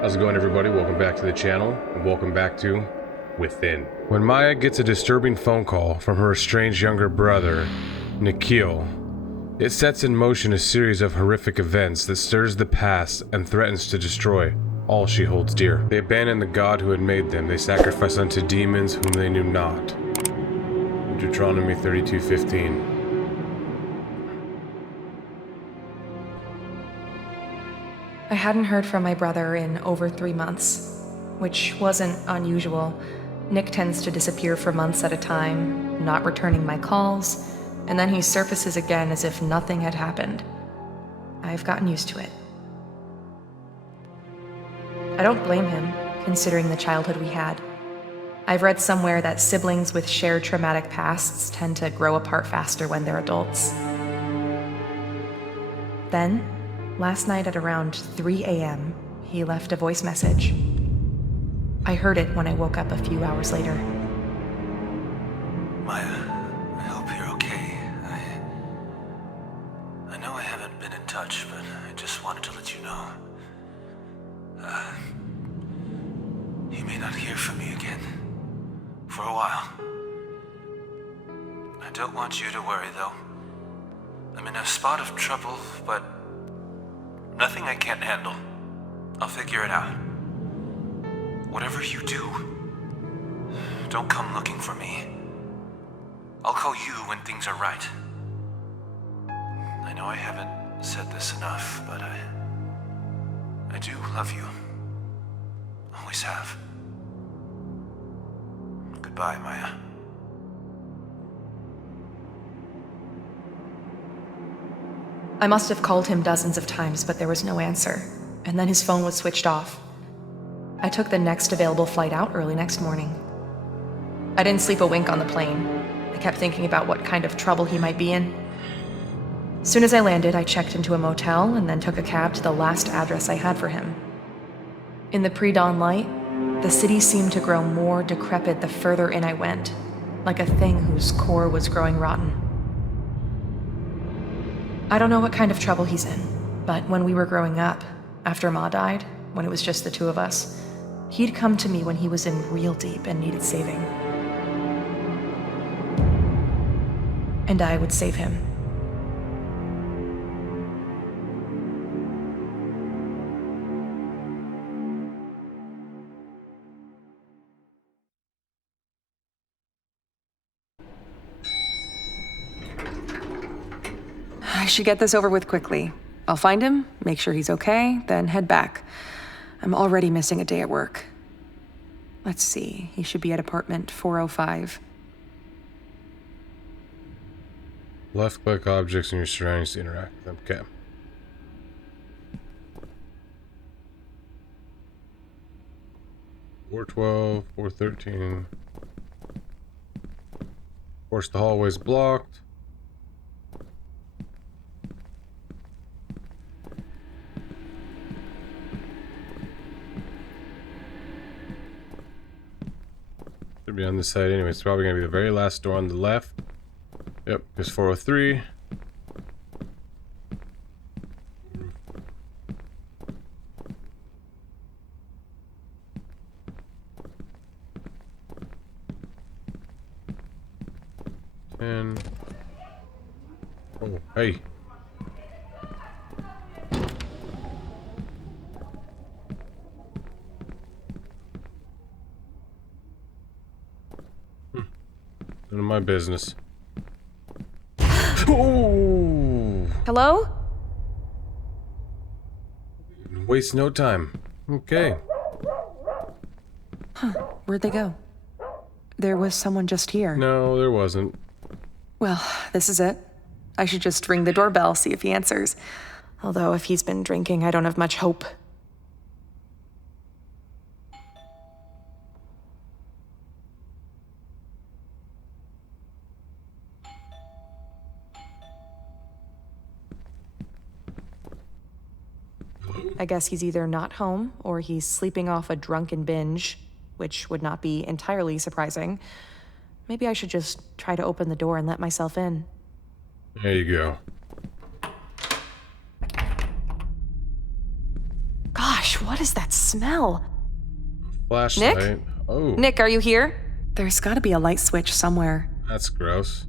How's it going, everybody? Welcome back to the channel, and welcome back to Within. When Maya gets a disturbing phone call from her estranged younger brother, Nikil, it sets in motion a series of horrific events that stirs the past and threatens to destroy all she holds dear. They abandon the God who had made them. They sacrifice unto demons whom they knew not. Deuteronomy 32:15. I hadn't heard from my brother in over 3 months, which wasn't unusual. Nick tends to disappear for months at a time, not returning my calls, and then he surfaces again as if nothing had happened. I've gotten used to it. I don't blame him, considering the childhood we had. I've read somewhere that siblings with shared traumatic pasts tend to grow apart faster when they're adults. Then, last night at around 3 a.m., he left a voice message. I heard it when I woke up a few hours later. Maya, I hope you're okay. I know I haven't been in touch, but I just wanted to let you know. You may not hear from me again. For a while. I don't want you to worry, though. I'm in a spot of trouble, but nothing I can't handle. I'll figure it out. Whatever you do, don't come looking for me. I'll call you when things are right. I know I haven't said this enough, but I do love you. Always have. Goodbye, Maya. I must have called him dozens of times, but there was no answer, and then his phone was switched off. I took the next available flight out early next morning. I didn't sleep a wink on the plane. I kept thinking about what kind of trouble he might be in. Soon as I landed, I checked into a motel and then took a cab to the last address I had for him. In the pre-dawn light, the city seemed to grow more decrepit the further in I went, like a thing whose core was growing rotten. I don't know what kind of trouble he's in, but when we were growing up, after Ma died, when it was just the two of us, he'd come to me when he was in real deep and needed saving. And I would save him. I should get this over with quickly. I'll find him, make sure he's okay, then head back. I'm already missing a day at work. Let's see, he should be at apartment 405. Left-click objects in your surroundings to interact with them. Okay. $412, $413. Of course, the hallway's blocked. Should be on this side anyway. It's probably going to be the very last door on the left. Yep, there's 403. And oh, hey. None of my business. Oh! Hello? Waste no time. Okay. Huh, where'd they go? There was someone just here. No, there wasn't. Well, this is it. I should just ring the doorbell, see if he answers. Although if he's been drinking, I don't have much hope. I guess he's either not home, or he's sleeping off a drunken binge, which would not be entirely surprising. Maybe I should just try to open the door and let myself in. There you go. Gosh, what is that smell? Flashlight. Nick? Oh, Nick, are you here? There's gotta be a light switch somewhere. that's gross.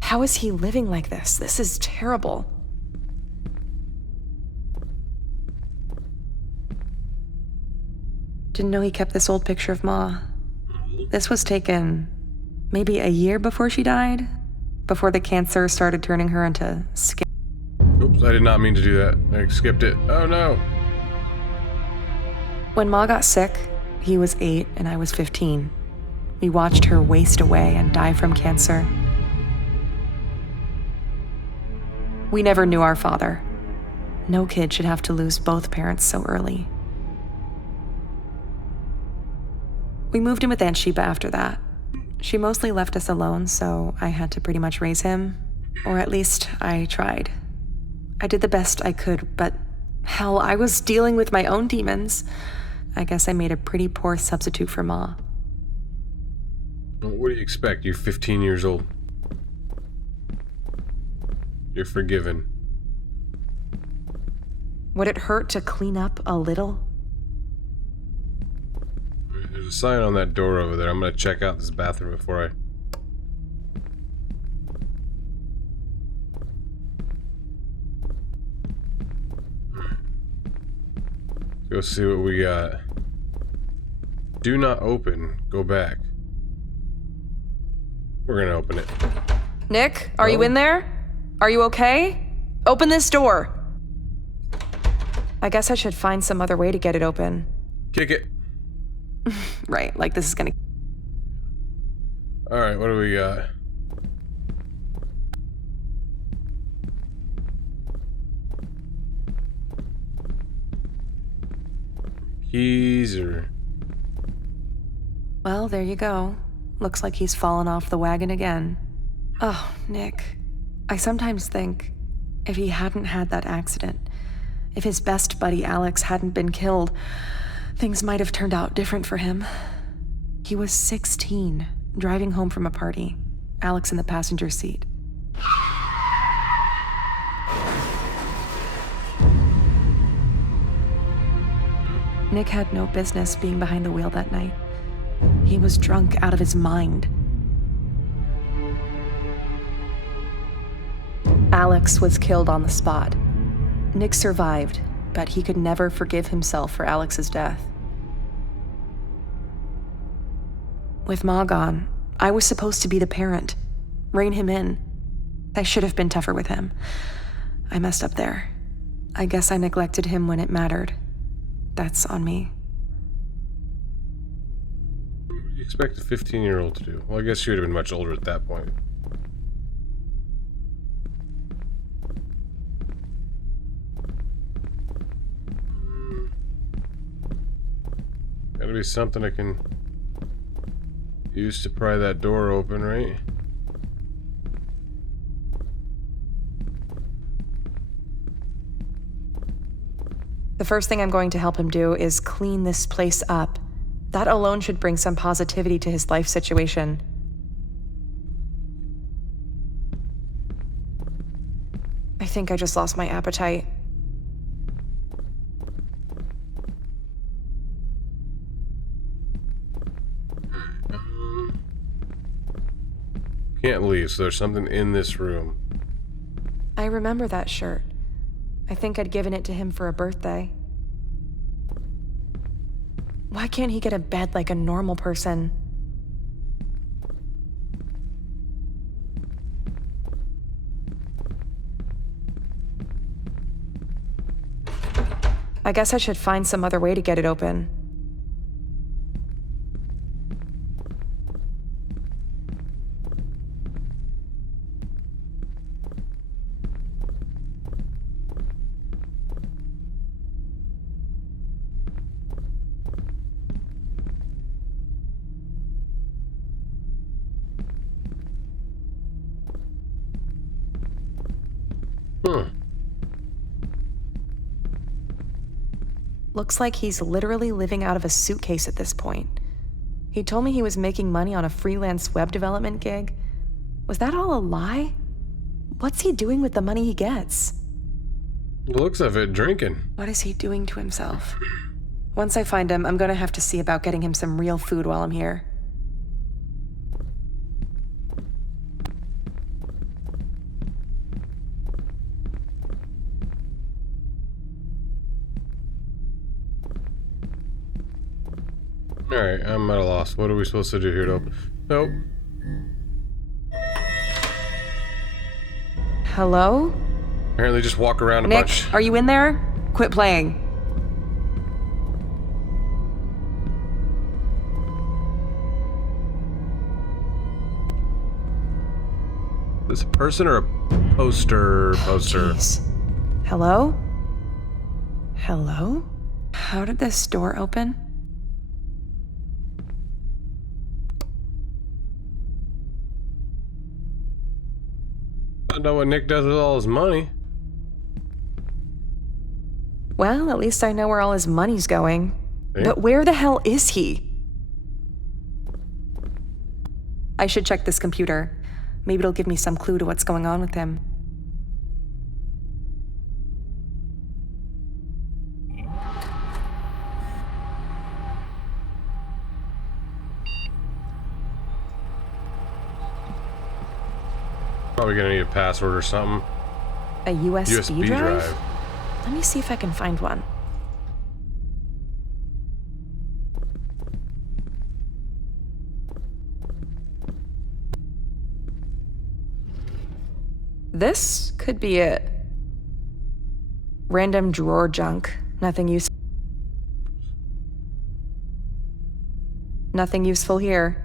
How is he living like this? This is terrible. Didn't know he kept this old picture of Ma. This was taken maybe a year before she died, before the cancer started turning her into skin. Oops, I did not mean to do that. I skipped it. Oh no. When Ma got sick, he was 8 and I was 15. We watched her waste away and die from cancer. We never knew our father. No kid should have to lose both parents so early. We moved in with Aunt Sheba after that. She mostly left us alone, so I had to pretty much raise him. Or at least I tried. I did the best I could, but hell, I was dealing with my own demons. I guess I made a pretty poor substitute for Ma. What do you expect? You're 15 years old. You're forgiven. Would it hurt to clean up a little? There's a sign on that door over there. I'm gonna check out this bathroom before I... Go see what we got. Do not open. Go back. We're gonna open it. Nick, are you in there? Are you okay? Open this door. I guess I should find some other way to get it open. Kick it. Right, like this is gonna... Alright, what do we got? Keys or... Well, there you go. Looks like he's fallen off the wagon again. Oh, Nick. I sometimes think if he hadn't had that accident, if his best buddy Alex hadn't been killed, things might have turned out different for him. He was 16, driving home from a party. Alex in the passenger seat. Nick had no business being behind the wheel that night. He was drunk out of his mind. Alex was killed on the spot. Nick survived, but he could never forgive himself for Alex's death. With Ma gone, I was supposed to be the parent, rein him in. I should have been tougher with him. I messed up there. I guess I neglected him when it mattered. That's on me. What do you expect a 15-year-old to do? Well, I guess she would have been much older at that point. Gotta be something I can use to pry that door open, right? The first thing I'm going to help him do is clean this place up. That alone should bring some positivity to his life situation. I think I just lost my appetite. Can't leave, so there's something in this room. I remember that shirt. I think I'd given it to him for a birthday. Why can't he get a bed like a normal person? I guess I should find some other way to get it open. Looks like he's literally living out of a suitcase at this point. He told me he was making money on a freelance web development gig. Was that all a lie? What's he doing with the money he gets? The looks of it, drinking. What is he doing to himself? Once I find him, I'm gonna have to see about getting him some real food while I'm here. Alright, I'm at a loss. What are we supposed to do here to open? Nope. Hello? Apparently just walk around a Nick, bunch. are you in there? Quit playing. Is this a person or a poster? Jeez. Hello? Hello? How did this door open? I know what Nick does with all his money. Well, at least I know where all his money's going. See? But where the hell is he? I should check this computer. Maybe it'll give me some clue to what's going on with him. Probably gonna need a password or something. A USB drive? drive. Let me see if I can find one. This could be it. Random drawer junk. Nothing useful. Nothing useful here.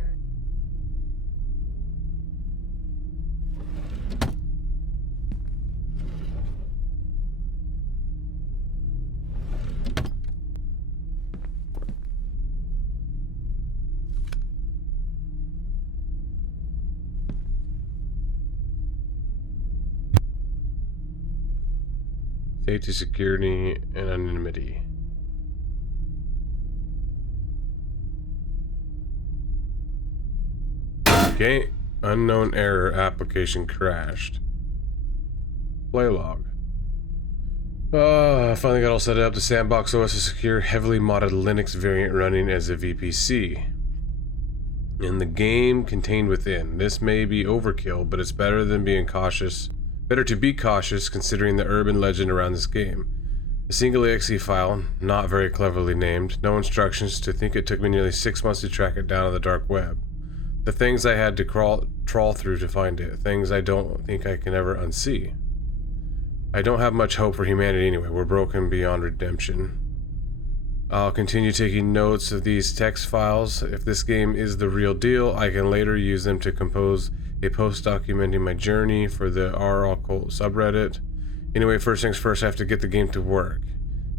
Safety, security, and anonymity. Okay, unknown error, application crashed. Play log. I finally got all set up. The Sandbox OS is secure, heavily modded Linux variant running as a VPC. And the game contained within. This may be overkill, but it's better than being cautious. Better to be cautious considering the urban legend around this game. A single exe file, not very cleverly named, no instructions, to think it took me nearly 6 months to track it down on the dark web. The things I had to trawl through to find it, things I don't think I can ever unsee. I don't have much hope for humanity anyway, we're broken beyond redemption. I'll continue taking notes of these text files. If this game is the real deal, I can later use them to compose a post documenting my journey for the r/occult subreddit. Anyway, first things first, I have to get the game to work.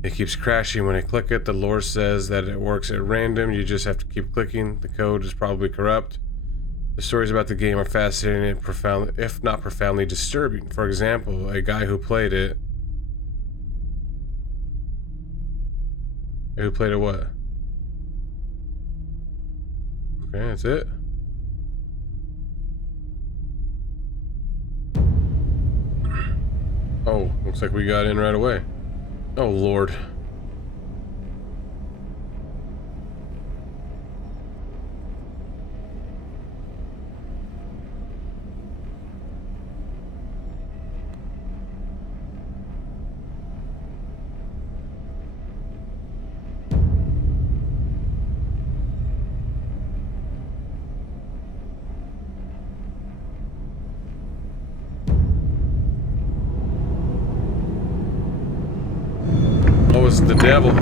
It keeps crashing when I click it. The lore says that it works at random. You just have to keep clicking. The code is probably corrupt. The stories about the game are fascinating and profound, if not profoundly disturbing. For example, a guy who played it... Who played it what? Okay, that's it. Oh, looks like we got in right away. Oh, Lord. Oh, it's the devil.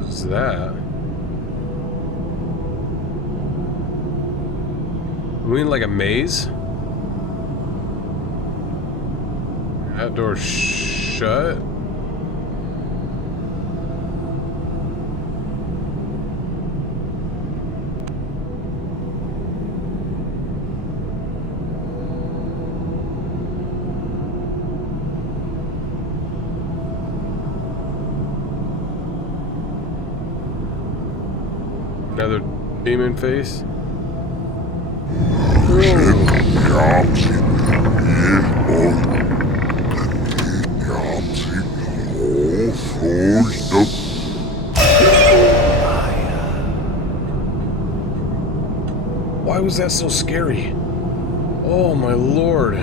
What's that? We in like a maze? That door's shut. Another demon face. Why was that so scary? Oh my lord.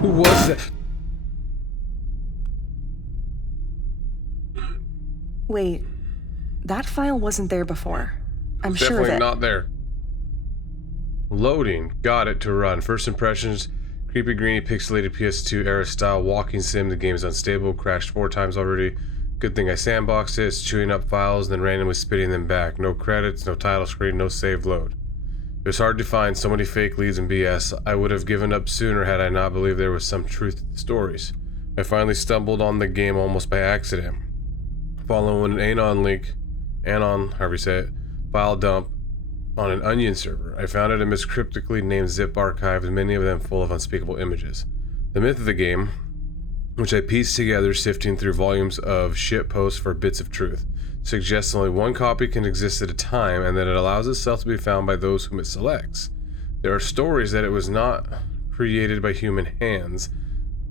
Who was that? Wait, that file wasn't there before. I'm sure of Definitely it. not there. Loading. Got it to run. First impressions. Creepy, greeny, pixelated PS2 era style walking sim. The game is unstable. Crashed 4 times already. Good thing I sandboxed it. It's chewing up files, then randomly spitting them back. No credits, no title screen, no save load. It was hard to find so many fake leads and BS. I would have given up sooner had I not believed there was some truth to the stories. I finally stumbled on the game almost by accident. Following an Anon, however you say it, file dump on an Onion server. I found it a cryptically named zip archive, many of them full of unspeakable images. The myth of the game, which I pieced together sifting through volumes of shit posts for bits of truth, suggests only one copy can exist at a time and that it allows itself to be found by those whom it selects. There are stories that it was not created by human hands,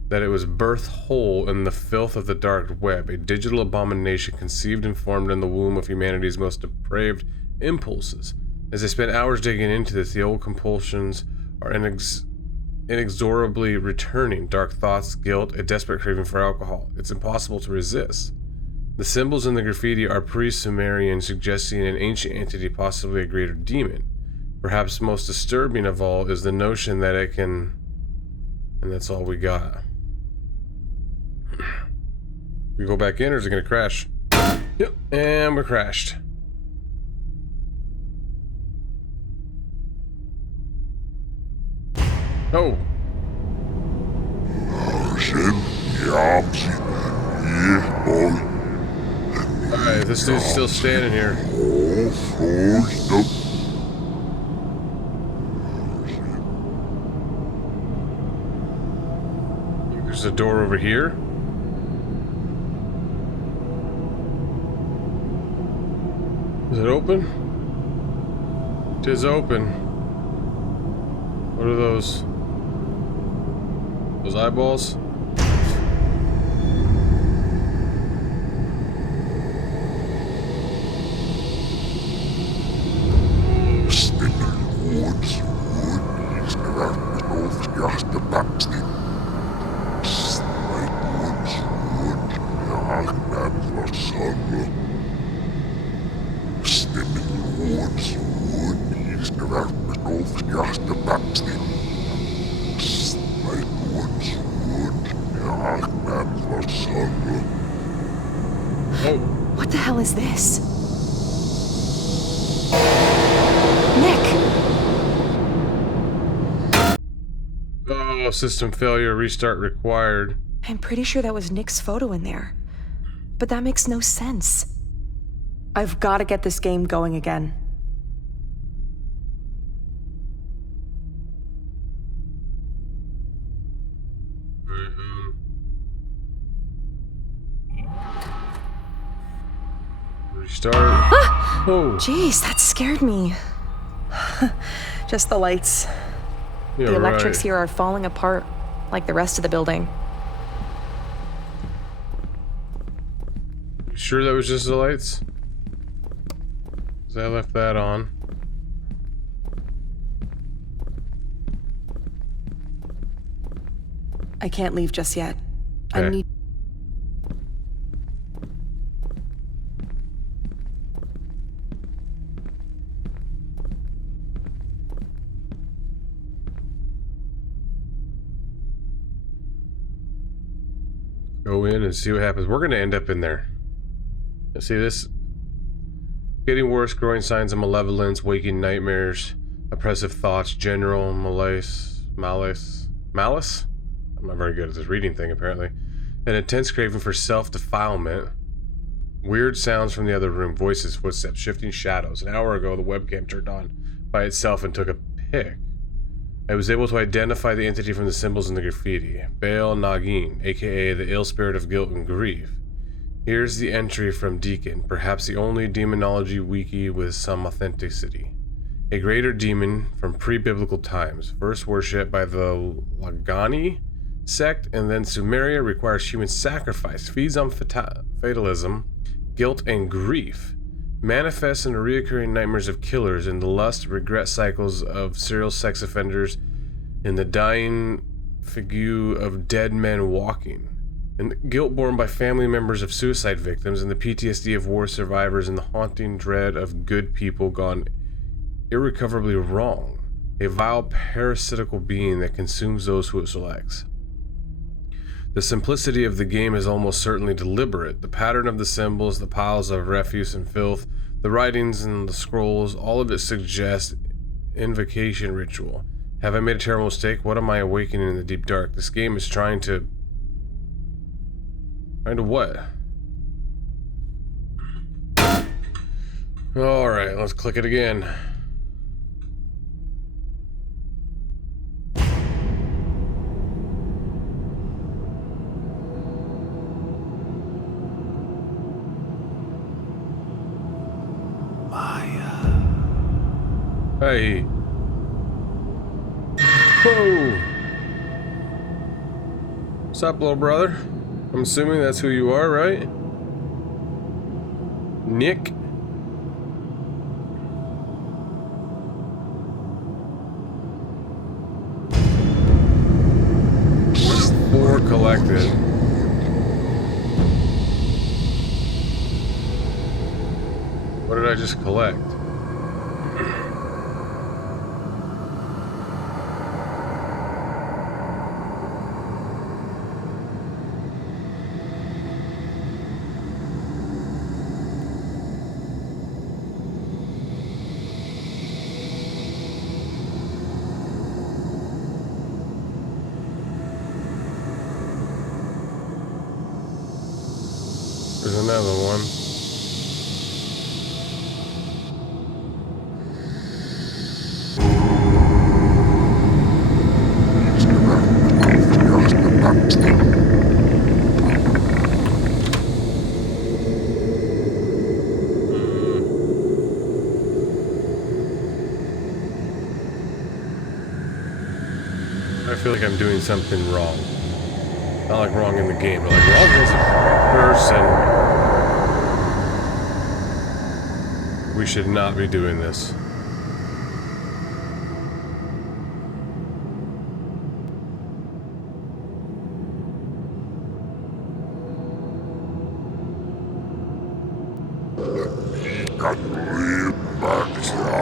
that it was birthed whole in the filth of the dark web, a digital abomination conceived and formed in the womb of humanity's most depraved impulses. As I spent hours digging into this, the old compulsions are inexorably returning. Dark thoughts, guilt, a desperate craving for alcohol. It's impossible to resist. The symbols in the graffiti are pre-Sumerian, suggesting an ancient entity, possibly a greater demon. Perhaps most disturbing of all is the notion that it can... And that's all we got. We go back in, or is it gonna crash? Yep, and we're crashed. Oh. Alright, this dude's still standing here. There's a door over here. Is it open? It is open. What are those? Those eyeballs? Oh. What the hell is this? Nick! Oh, system failure, restart required. I'm pretty sure that was Nick's photo in there. But that makes no sense. I've got to get this game going again. Restart. Oh. Jeez, that scared me. Just the lights. Yeah, The electrics right. here are falling apart, like the rest of the building. You sure that was just the lights? 'Cause I left that on. I can't leave just yet. I Okay. need... Go in and see what happens. We're gonna end up in there. See this? Getting worse, growing signs of malevolence, waking nightmares, oppressive thoughts, general malice. I'm not very good at this reading thing, apparently. An intense craving for self-defilement. Weird sounds from the other room. Voices, footsteps, shifting shadows. An hour ago, the webcam turned on by itself and took a pic. I was able to identify the entity from the symbols in the graffiti. Baal Nagin, aka the ill spirit of guilt and grief. Here's the entry from Deacon, perhaps the only demonology wiki with some authenticity. A greater demon from pre-biblical times, first worshipped by the Lagani sect and then Sumeria, requires human sacrifice, feeds on fatalism, guilt, and grief. Manifests in the reoccurring nightmares of killers and the lust, regret cycles of serial sex offenders, in the dying figure of dead men walking, and the guilt borne by family members of suicide victims, and the PTSD of war survivors, and the haunting dread of good people gone irrecoverably wrong. A vile parasitical being that consumes those who it selects. The simplicity of the game is almost certainly deliberate. The pattern of the symbols, the piles of refuse and filth, the writings and the scrolls, all of it suggests invocation ritual. Have I made a terrible mistake? What am I awakening in the deep dark? This game is trying to what? Alright, let's click it again. Hey. Whoa. What's up, little brother? I'm assuming that's who you are, right? Nick? Four collected. What did I just collect? There's another one. I feel like I'm doing something wrong. Not like wrong in the game, but like wrong as a person. We should not be doing this.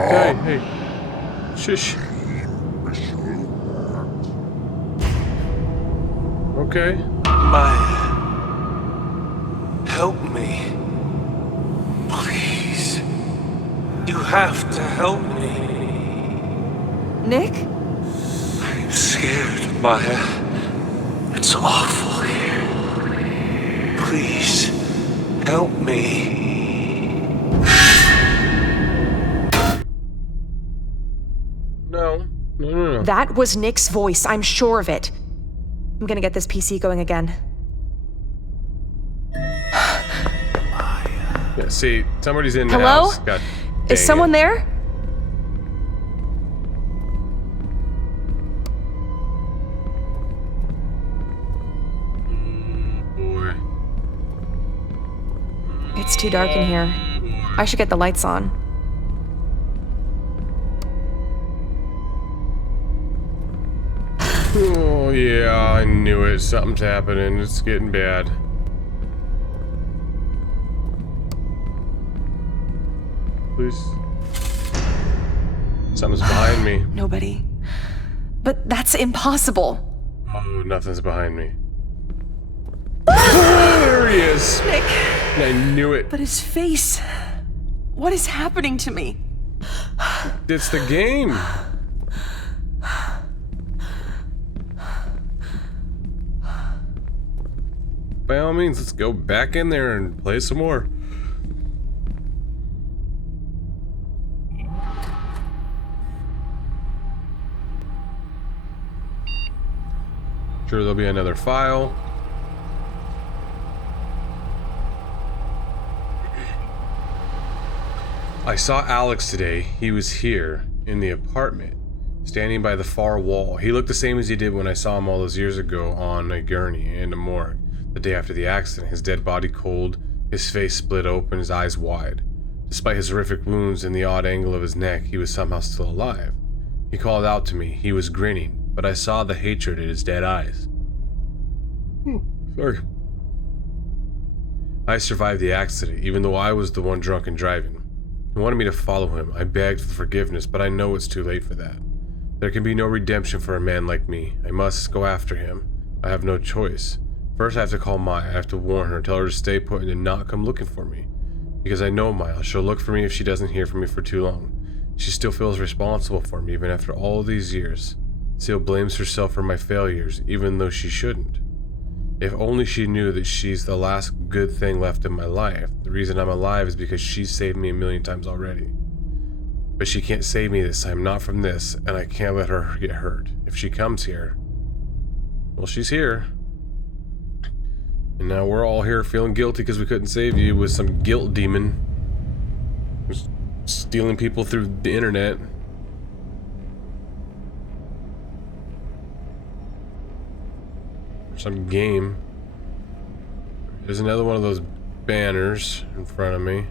Okay, hey. Shush. Okay. Maya, help me. Please. You have to help me. Nick? I'm scared, Maya. It's awful here. Please, help me. No. That was Nick's voice, I'm sure of it. I'm gonna get this PC going again. Yeah, see, somebody's in the Hello? house. God dang Is someone it. there? Boy. It's too dark in here. I should get the lights on. Oh yeah, I knew it. Something's happening. It's getting bad. Please. Something's behind me. Nobody. But that's impossible. Oh, nothing's behind me. Oh, there he is. Nick. I knew it. But his face. What is happening to me? It's the game. by all means, let's go back in there and play some more. Sure, there'll be another file. I saw Alex today. He was here in the apartment, standing by the far wall. He looked the same as he did when I saw him all those years ago on a gurney in the morgue, the day after the accident. His dead body cold, his face split open, his eyes wide. Despite his horrific wounds and the odd angle of his neck, he was somehow still alive. He called out to me. He was grinning, but I saw the hatred in his dead eyes. Sorry. I survived the accident, even though I was the one drunk and driving. He wanted me to follow him. I begged for forgiveness, but I know it's too late for that. There can be no redemption for a man like me. I must go after him. I have no choice. First, I have to call Maya. I have to warn her, tell her to stay put and to not come looking for me. Because I know Maya. She'll look for me if she doesn't hear from me for too long. She still feels responsible for me, even after all these years. Still blames herself for my failures, even though she shouldn't. If only she knew that she's the last good thing left in my life. The reason I'm alive is because she's saved me a million times already. But she can't save me this time, not from this, and I can't let her get hurt. If she comes here, well, she's here. And now we're all here feeling guilty because we couldn't save you with some guilt demon who's stealing people through the internet. Some game. There's another one of those banners in front of me.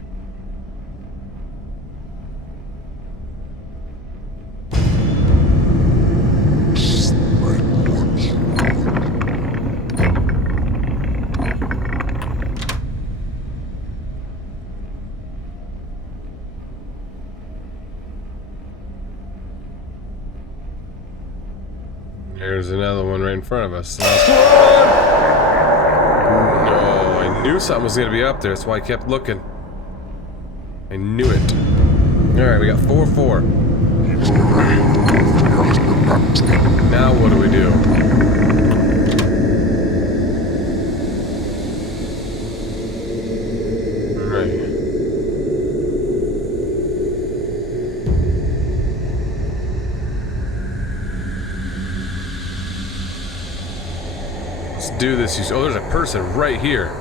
There's another one right in front of us. No, I knew something was going to be up there. That's why I kept looking. I knew it. Alright, we got 4-4. Now what do we do? Alright. Let's do this. Oh, there's a person right here.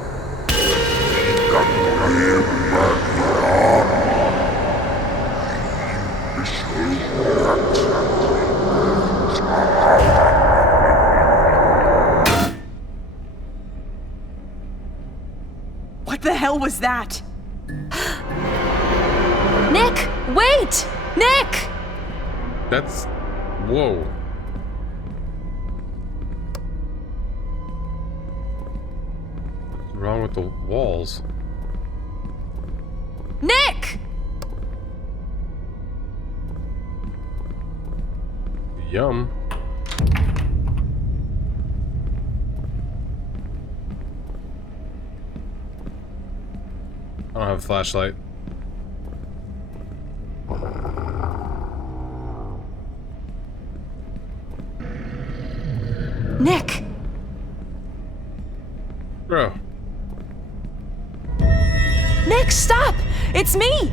What the hell was that? Nick, wait! Nick! That's... Whoa. What's wrong with the walls? Nick! Yum. I don't have a flashlight. Nick! Bro. Nick, stop! It's me!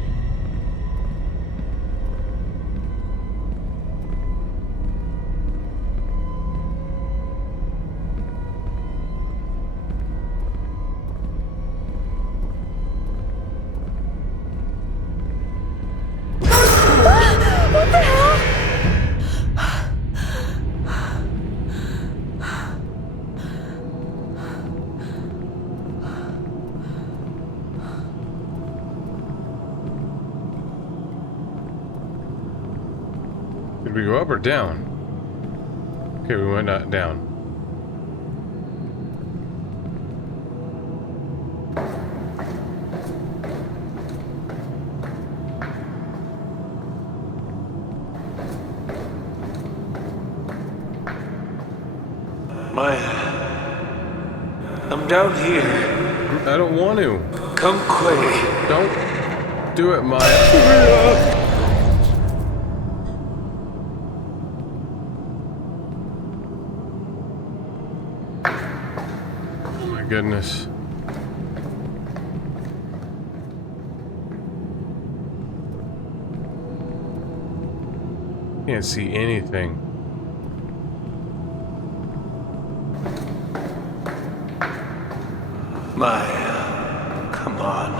What the hell? Did we go up or down? Okay, we went not down. Maya, I'm down here. I don't want to. Come quick. Don't do it, Maya. goodness. Can't see anything. Maya, come on.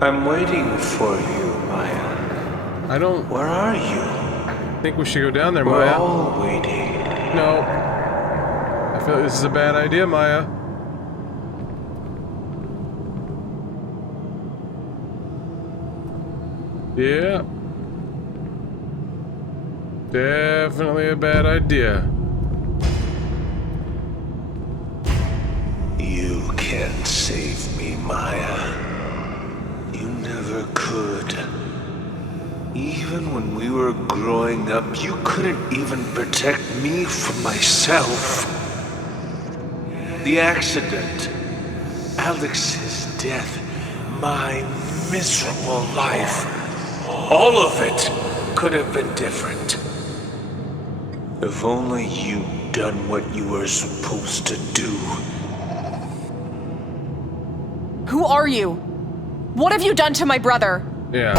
I'm waiting for you, Maya. I don't Where are you? think we should go down there, We're Maya. all waiting. No. I feel like this is a bad idea, Maya. Yeah. Definitely a bad idea. You can't save me, Maya. You never could. Even when we were growing up, you couldn't even protect me from myself. The accident, Alex's death, my miserable life, all of it could have been different. If only you'd done what you were supposed to do. Who are you? What have you done to my brother? Yeah.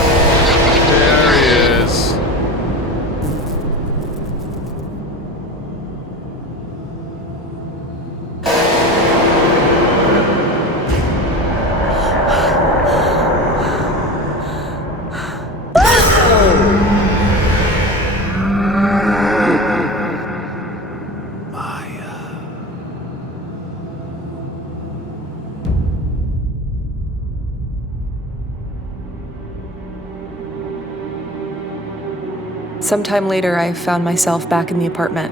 There he is. Sometime later, I found myself back in the apartment.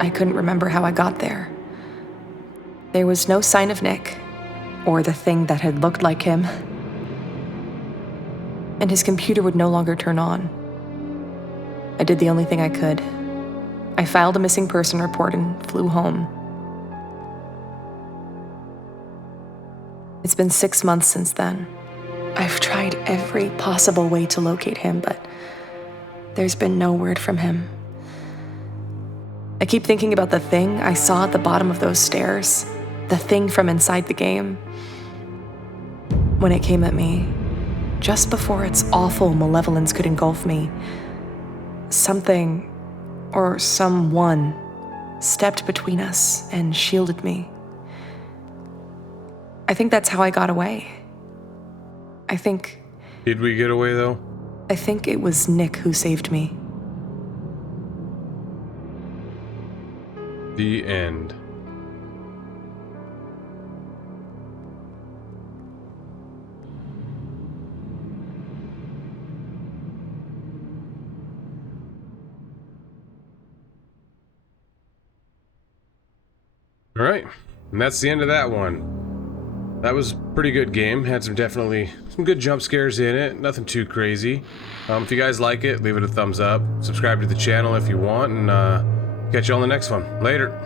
I couldn't remember how I got there. There was no sign of Nick, or the thing that had looked like him. And his computer would no longer turn on. I did the only thing I could. I filed a missing person report and flew home. It's been 6 months since then. I've tried every possible way to locate him, but there's been no word from him. I keep thinking about the thing I saw at the bottom of those stairs, the thing from inside the game. When it came at me, just before its awful malevolence could engulf me, something or someone stepped between us and shielded me. I think that's how I got away. Did we get away, though? I think it was Nick who saved me. The end. All right, and that's the end of that one. That was a pretty good game. Had some good jump scares in it. Nothing too crazy. If you guys like it, leave it a thumbs up. Subscribe to the channel if you want, and catch you on the next one. Later.